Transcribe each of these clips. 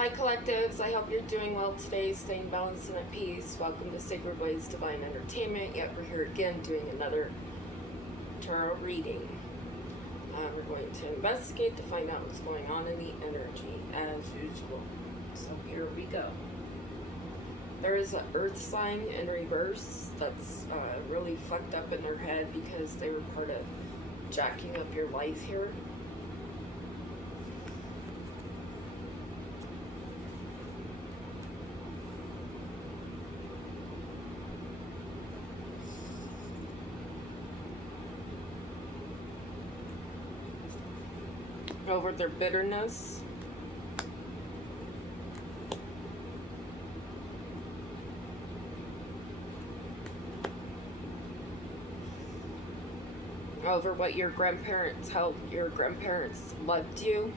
Hi collectives, I hope you're doing well today, staying balanced and at peace. Welcome to Sacred Ways Divine Entertainment. Yet we're here again doing another tarot reading. We're going to investigate to find out what's going on in the energy as usual. So here we go. There is an earth sign in reverse that's really fucked up in their head because they were part of jacking up your life here. Over their bitterness. Over what your grandparents, how your grandparents loved you.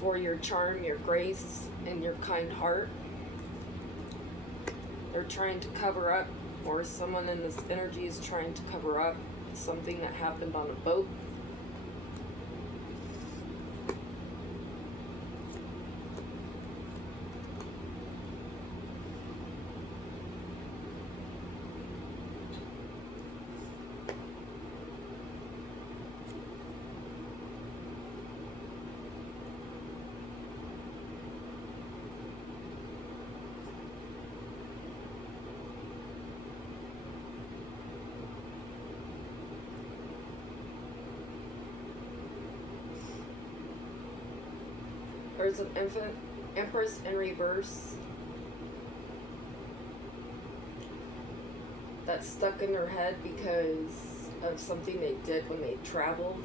For your charm, your grace, and your kind heart. They're trying to cover up, or someone in this energy is trying to cover up something that happened on a boat. There's an Empress in reverse that's stuck in their head because of something they did when they traveled.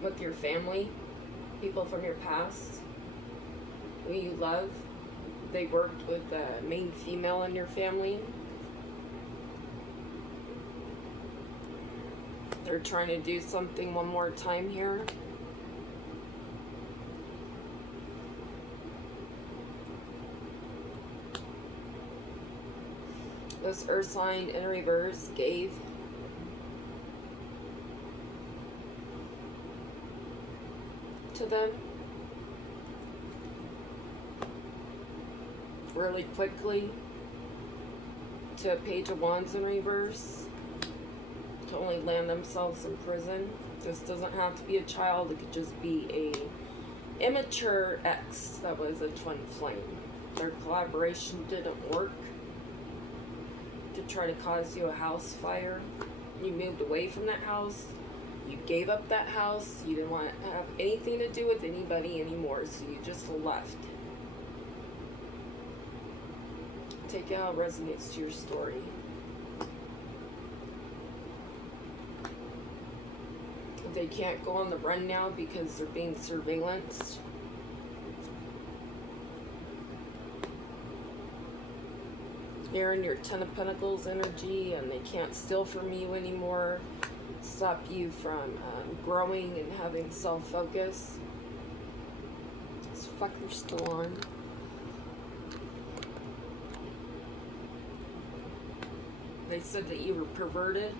With your family, people from your past, who you love. They worked with the main female in your family. They're trying to do something one more time here. This earth sign in reverse gave to them really quickly to a Page of Wands in reverse to only land themselves in prison. This doesn't have to be a child, it could just be a immature ex that was a twin flame. Their collaboration didn't work to try to cause you a house fire. You moved away from that house, you gave up that house, you didn't want to have anything to do with anybody anymore, so you just left. Take it how it resonates to your story. They can't go on the run now because they're being surveillanced. You're in your Ten of Pentacles energy and they can't steal from you anymore. Stop you from growing and having self-focus. This fucker's still on. They said that you were perverted.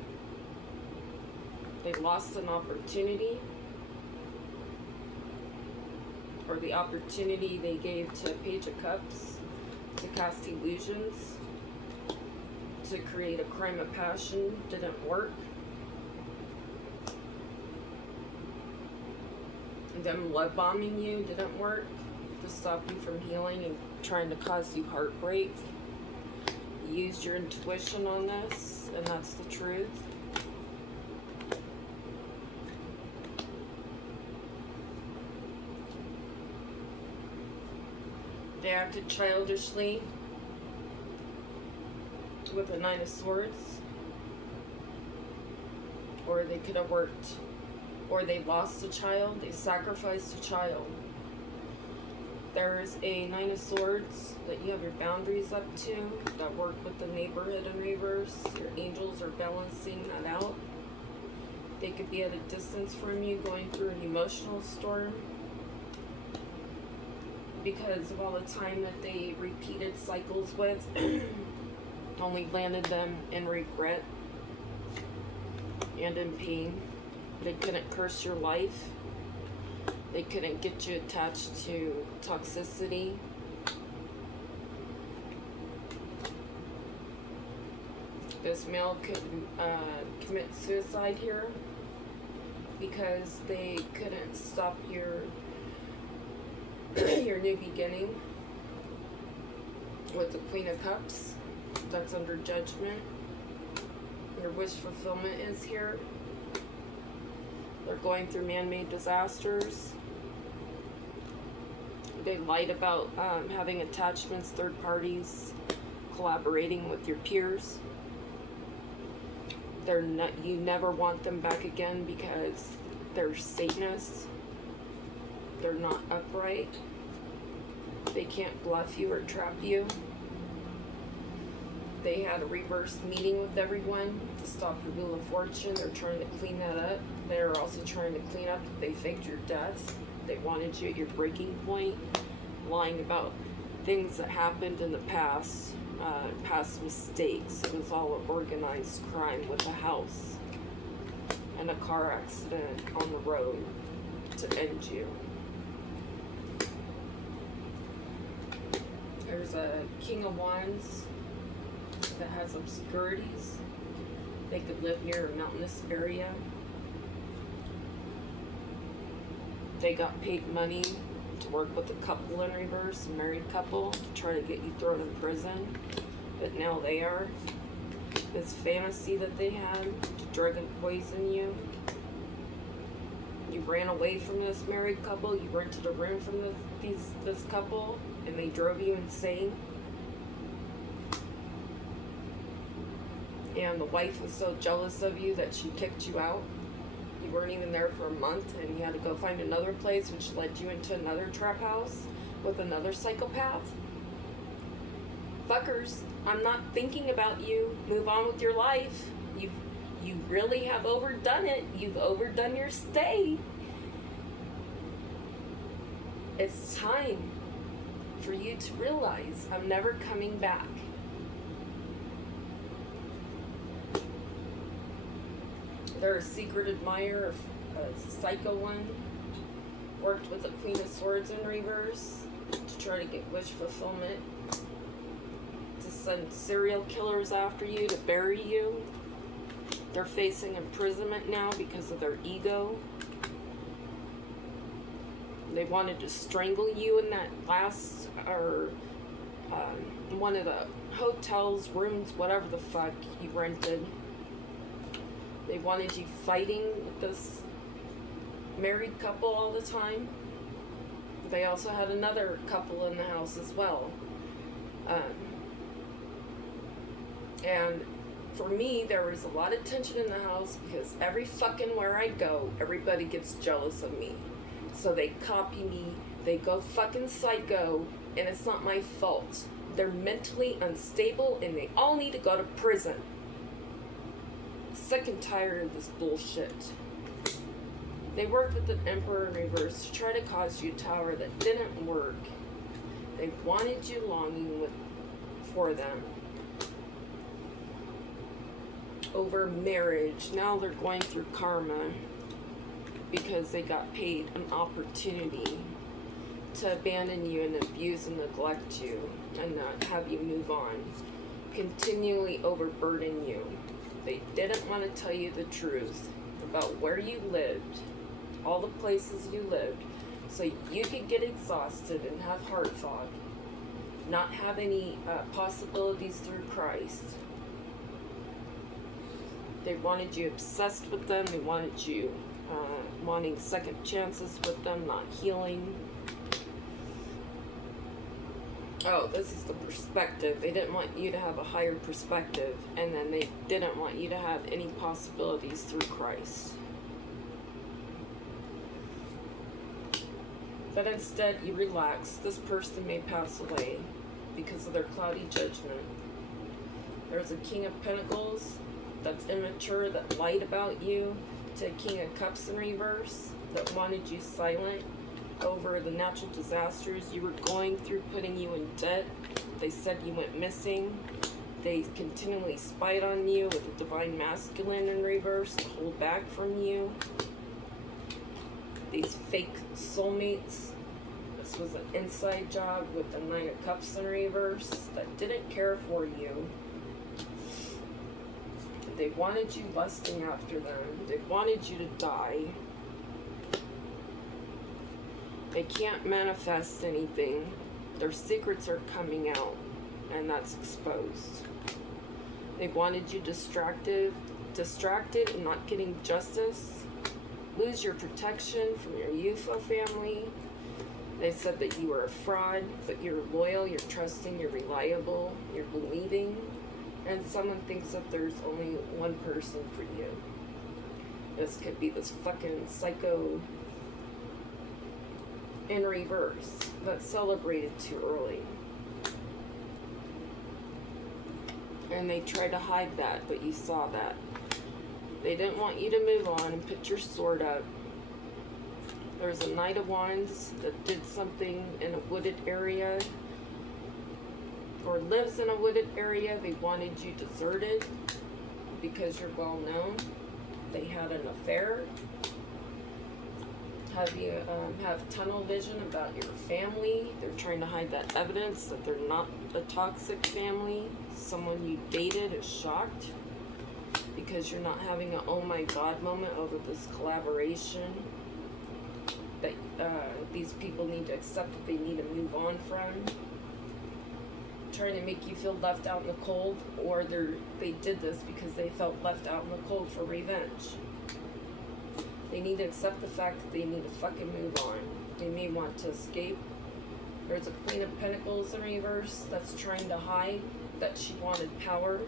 They lost an opportunity, or the opportunity they gave to Page of Cups to cast illusions, to create a crime of passion, didn't work. Them love bombing you didn't work, to stop you from healing and trying to cause you heartbreak. You used your intuition on this, and that's the truth. They acted childishly with the Nine of Swords, or they could have worked, or they lost a child, they sacrificed a child. There's a Nine of Swords that you have your boundaries up to, that work with the neighborhood in reverse. Your angels are balancing that out. They could be at a distance from you, going through an emotional storm. because of all the time that they repeated cycles with only landed them in regret and in pain. They couldn't curse your life. They couldn't get you attached to toxicity. This male could commit suicide here because they couldn't stop your your new beginning with the Queen of Cups. That's under judgment. Your wish fulfillment is here. They're going through man-made disasters. They lied about having attachments, third parties, collaborating with your peers. They're not, you never want them back again because they're Satanists. They're not upright. They can't bluff you or trap you. They had a reverse meeting with everyone to stop the Wheel of Fortune. They're trying to clean that up. They're also trying to clean up that they faked your death. They wanted you at your breaking point, lying about things that happened in the past, past mistakes. It was all an organized crime with a house and a car accident on the road to end you. There's a King of Wands that has obscurities. They could live near a mountainous area. They got paid money to work with a couple in reverse, a married couple, to try to get you thrown in prison. But now they are. This fantasy that they had to drug and poison you. You ran away from this married couple. You rented a room from this couple, and they drove you insane. And the wife was so jealous of you that she kicked you out. You weren't even there for a month, and you had to go find another place, which led you into another trap house with another psychopath. Fuckers, I'm not thinking about you. Move on with your life. You really have overdone it. You've overdone your stay. It's time for you to realize I'm never coming back. They're a secret admirer, a psycho one. Worked with the Queen of Swords in reverse to try to get wish fulfillment. To send serial killers after you, to bury you. They're facing imprisonment now because of their ego. They wanted to strangle you in that last, or one of the hotels, rooms, whatever the fuck you rented. They wanted you fighting with this married couple all the time. They also had another couple in the house as well. And for me, there was a lot of tension in the house because every fucking where I go, everybody gets jealous of me. So they copy me, they go fucking psycho, and it's not my fault. They're mentally unstable and they all need to go to prison. Sick and tired of this bullshit. They worked with the Emperor in reverse to try to cause you a tower that didn't work. They wanted you longing for them. Over marriage. Now they're going through karma because they got paid an opportunity to abandon you and abuse and neglect you and not have you move on. Continually overburden you. They didn't want to tell you the truth about where you lived, all the places you lived, so you could get exhausted and have heart fog, not have any possibilities through Christ. They wanted you obsessed with them. They wanted you wanting second chances with them, not healing. Oh, this is the perspective. They didn't want you to have a higher perspective, and then they didn't want you to have any possibilities through Christ. But instead, you relax. This person may pass away because of their cloudy judgment. There's a King of Pentacles that's immature, that lied about you, to a King of Cups in reverse, that wanted you silent over the natural disasters you were going through, putting you in debt. They said you went missing. They continually spied on you with the divine masculine in reverse to hold back from you. These fake soulmates. This was an inside job with the Nine of Cups in reverse that didn't care for you. They wanted you lusting after them. They wanted you to die. They can't manifest anything. Their secrets are coming out, and that's exposed. They wanted you distracted and not getting justice. Lose your protection from your UFO family. They said that you were a fraud, but you're loyal, you're trusting, you're reliable, you're believing. And someone thinks that there's only one person for you. This could be this fucking psycho in reverse that celebrated too early. And they tried to hide that, but you saw that. They didn't want you to move on and put your sword up. There's a Knight of Wands that did something in a wooded area or lives in a wooded area. They wanted you deserted because you're well known. They had an affair. Have you have tunnel vision about your family. They're trying to hide that evidence that they're not a toxic family. Someone you dated is shocked because you're not having an oh my god moment over this collaboration that these people need to accept that they need to move on from. Trying to make you feel left out in the cold, or they did this because they felt left out in the cold for revenge. They need to accept the fact that they need to fucking move on. They may want to escape. There's a Queen of Pentacles in reverse that's trying to hide that she wanted power.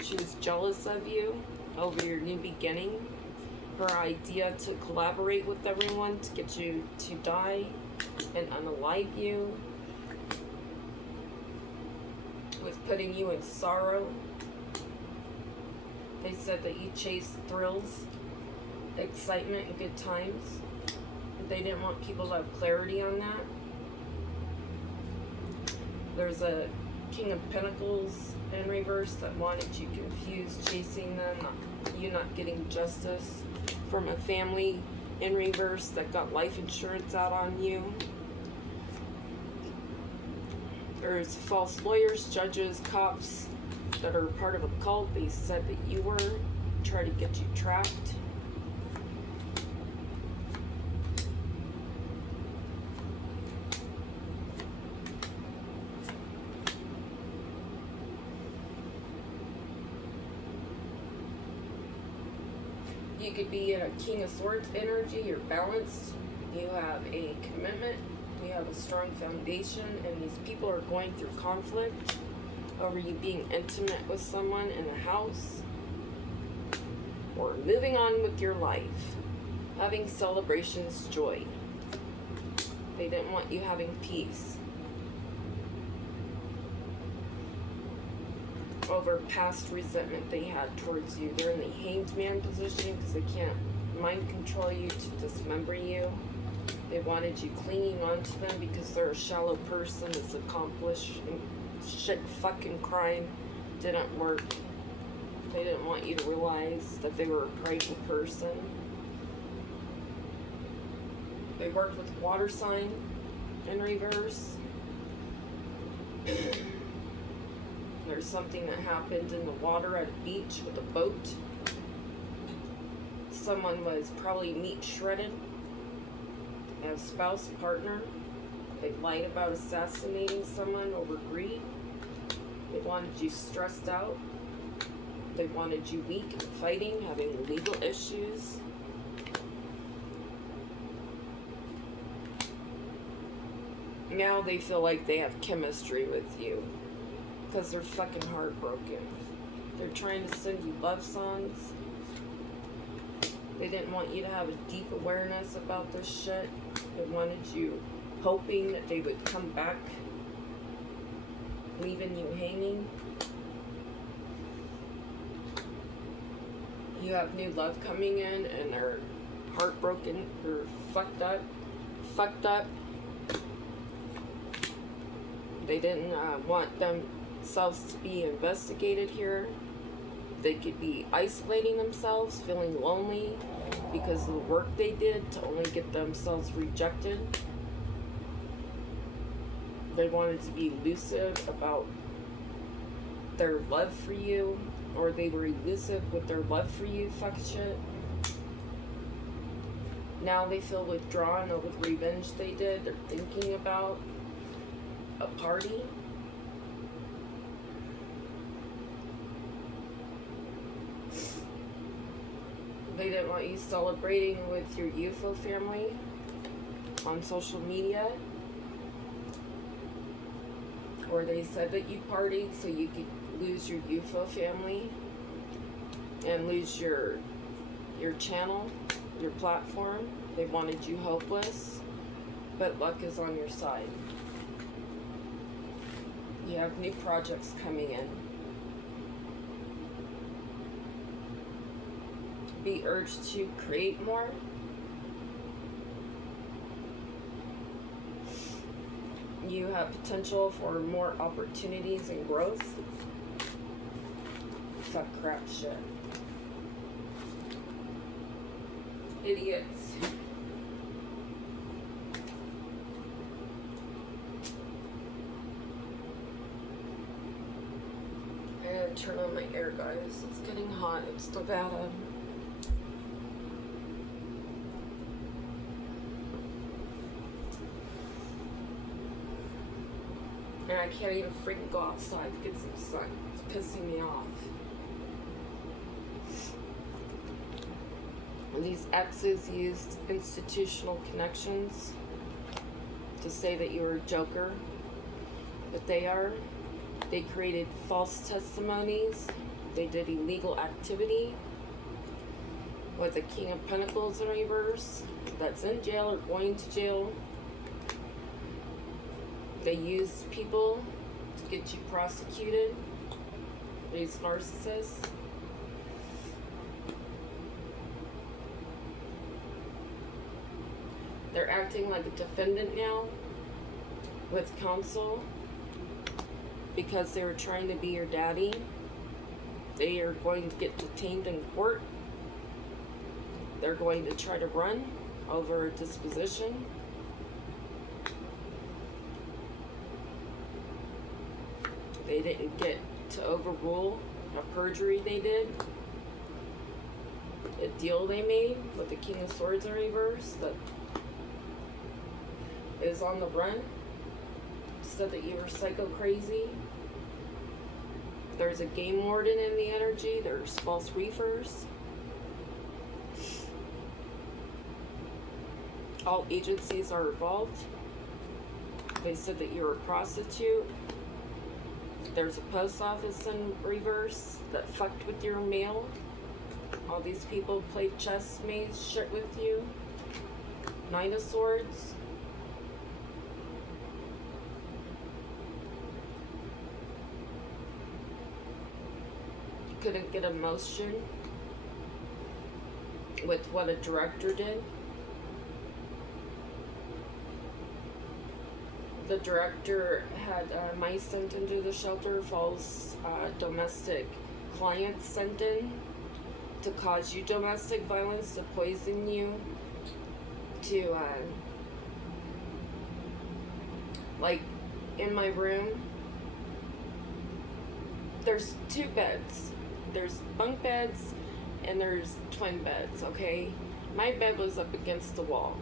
She was jealous of you over your new beginning. Her idea to collaborate with everyone to get you to die and unalive you, with putting you in sorrow. They said that you chased thrills, excitement, and good times. They didn't want people to have clarity on that. There's a King of Pentacles in reverse that wanted you confused, chasing them, you not getting justice from a family in reverse that got life insurance out on you. There's false lawyers, judges, cops that are part of a cult. They said that you were trying to get you trapped. You could be in a King of Swords energy. You're balanced. You have a commitment. You have a strong foundation, and these people are going through conflict over you being intimate with someone in a house or moving on with your life, having celebrations, joy. They didn't want you having peace over past resentment they had towards you. They're in the Hanged Man position because they can't mind control you to dismember you. They wanted you clinging on to them because they're a shallow person that's accomplished shit fucking crime. Didn't work. They didn't want you to realize that they were a prideful person. They worked with water sign in reverse. There's something that happened in the water at a beach with a boat. Someone was probably meat shredded. A spouse, partner. They lied about assassinating someone over greed. They wanted you stressed out. They wanted you weak, fighting, having legal issues. Now they feel like they have chemistry with you because they're fucking heartbroken. They're trying to send you love songs. They didn't want you to have a deep awareness about this shit. They wanted you hoping that they would come back, leaving you hanging. You have new love coming in and they're heartbroken or fucked up. They didn't want them themselves to be investigated here. They could be isolating themselves, feeling lonely because of the work they did to only get themselves rejected. They wanted to be elusive about their love for you, or they were elusive with their love for you, fuck shit. Now they feel withdrawn over the revenge they did. They're thinking about a party. They didn't want you celebrating with your UFO family on social media. Or they said that you partied so you could lose your UFO family and lose your channel, your platform. They wanted you hopeless, but luck is on your side. You have new projects coming in. Be urged to create more. You have potential for more opportunities and growth. Fuck crap shit. Idiots. I gotta turn on my air, guys. It's getting hot. It's Nevada. And I can't even freaking go outside to get some sun. It's pissing me off. And these exes used institutional connections to say that you were a joker. But they are. They created false testimonies. They did illegal activity with the King of Pentacles in reverse that's in jail or going to jail. They use people to get you prosecuted. These narcissists. They're acting like a defendant now with counsel because they were trying to be your daddy. They are going to get detained in court. They're going to try to run over a disposition. They didn't get to overrule a perjury they did. A deal they made with the King of Swords in reverse that is on the run. Said that you were psycho crazy. There's a game warden in the energy. There's false reefers. All agencies are involved. They said that you're a prostitute. There's a post office in reverse that fucked with your mail. All these people played chess, maze shit with you. Nine of Swords. Couldn't get emotion with what a director did. The director had mice sent into the shelter, false domestic clients sent in to cause you domestic violence, to poison you, to, like, in my room, there's two beds. There's bunk beds and there's twin beds, okay? My bed was up against the wall.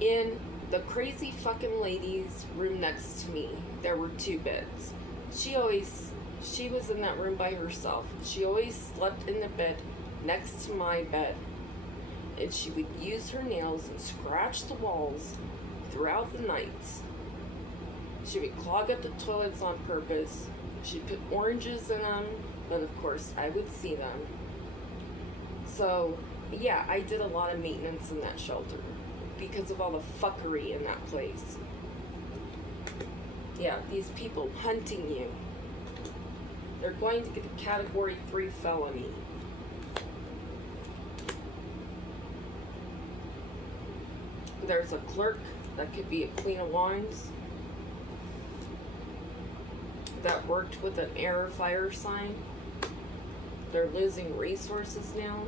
In the crazy fucking lady's room next to me, there were two beds. She was in that room by herself. She always slept in the bed next to my bed. And she would use her nails and scratch the walls throughout the nights. She would clog up the toilets on purpose. She'd put oranges in them, and of course I would see them. So, yeah, I did a lot of maintenance in that shelter because of all the fuckery in that place. Yeah, these people hunting you. They're going to get a Category 3 felony. There's a clerk that could be a Queen of Wands that worked with an error fire sign. They're losing resources now.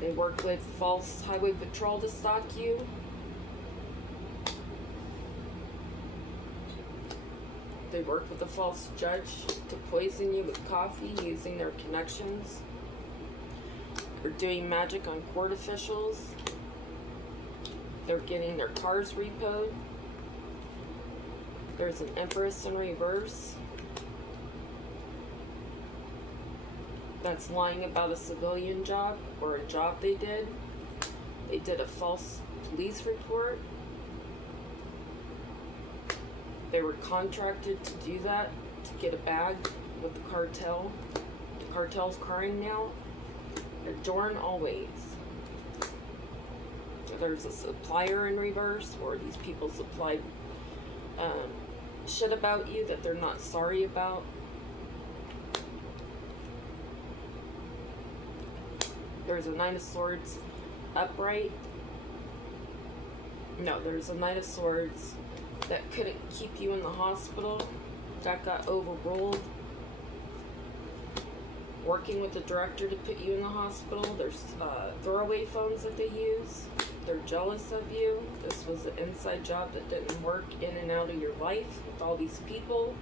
They work with false highway patrol to stalk you. They work with a false judge to poison you with coffee using their connections. They're doing magic on court officials. They're getting their cars repoed. There's an Empress in reverse that's lying about a civilian job or a job they did. They did a false police report. They were contracted to do that, to get a bag with the cartel. The cartel's crying now. Adjourn always. There's a supplier in reverse, where these people supplied shit about you that they're not sorry about. There's a Knight of Swords upright. No, there's a Knight of Swords that couldn't keep you in the hospital. That got overruled. Working with the director to put you in the hospital. There's throwaway phones that they use. They're jealous of you. This was an inside job that didn't work in and out of your life with all these people.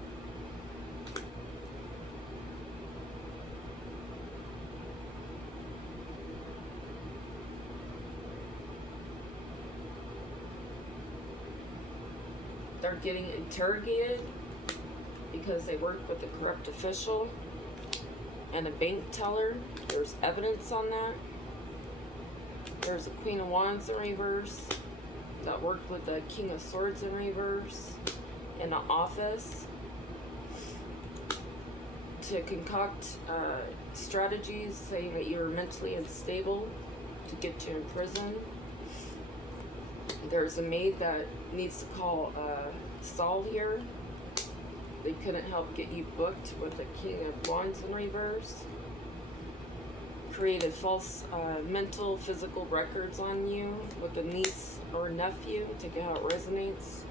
They're getting interrogated because they worked with a corrupt official and a bank teller. There's evidence on that. There's a Queen of Wands in reverse that worked with the King of Swords in reverse in an office to concoct strategies saying that you're mentally unstable to get you in prison. There's a maid that needs to call Saul here. They couldn't help get you booked with the King of Wands in reverse. Created false mental, physical records on you with a niece or nephew to get how it resonates.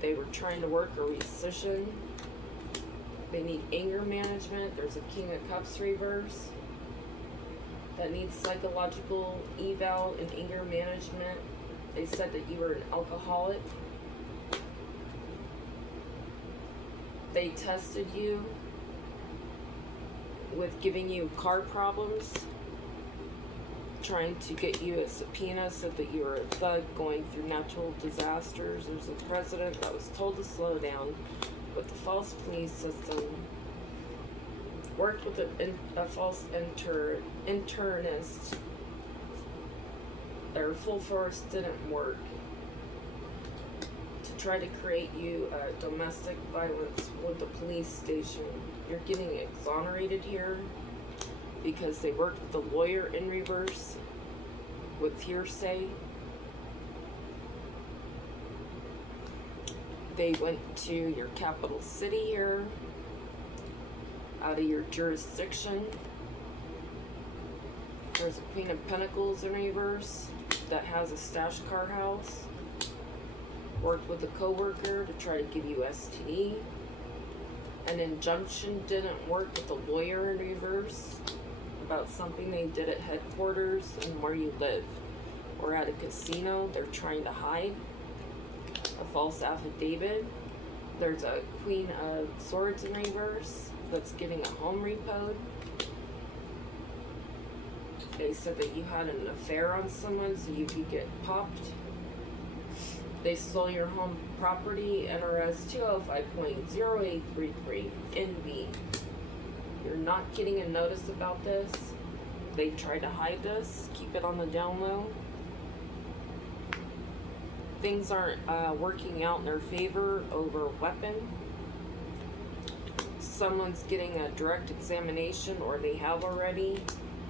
They were trying to work a rescission. They need anger management. There's a King of Cups reverse that needs psychological eval and anger management. They said that you were an alcoholic. They tested you with giving you car problems, trying to get you a subpoena, said that you were a thug going through natural disasters. There's a president that was told to slow down with the false police system. Worked with a false internist. Their full force didn't work to try to create you domestic violence with the police station. You're getting exonerated here because they worked with a lawyer in reverse with hearsay. They went to your capital city here out of your jurisdiction. There's a Queen of Pentacles in reverse that has a stash car house. Worked with a coworker to try to give you STD. An injunction didn't work with a lawyer in reverse about something they did at headquarters and where you live. Or at a casino they're trying to hide. A false affidavit. There's a Queen of Swords in reverse that's getting a home repoed. They said that you had an affair on someone so you could get popped. They stole your home property, NRS 205.0833 NV. You're not getting a notice about this. They try to hide this, keep it on the down low. Things aren't working out in their favor over a weapon. Someone's getting a direct examination, or they have already,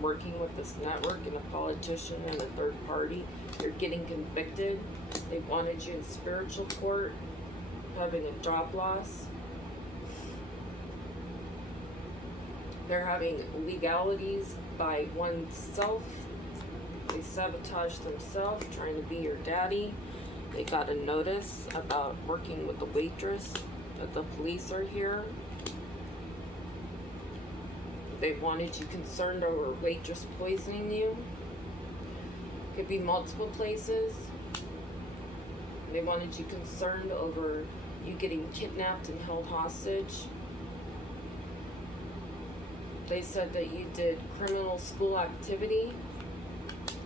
working with this network and a politician and a third party. You're getting convicted. They wanted you in spiritual court, having a job loss. They're having legalities by oneself. They sabotage themselves, trying to be your daddy. They got a notice about working with the waitress, that the police are here. They wanted you concerned over waitress poisoning you. Could be multiple places. They wanted you concerned over you getting kidnapped and held hostage. They said that you did criminal school activity.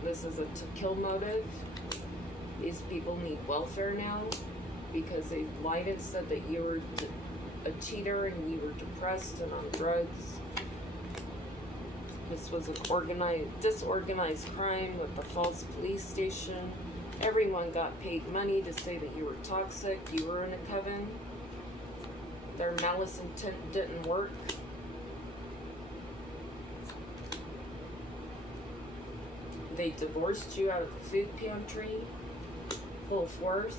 This is a to kill motive. These people need welfare now because they lied and said that you were a cheater and you were depressed and on drugs. This was an disorganized crime with the false police station. Everyone got paid money to say that you were toxic, you were in a coven. Their malice intent didn't work. They divorced you out of the food pantry, full force.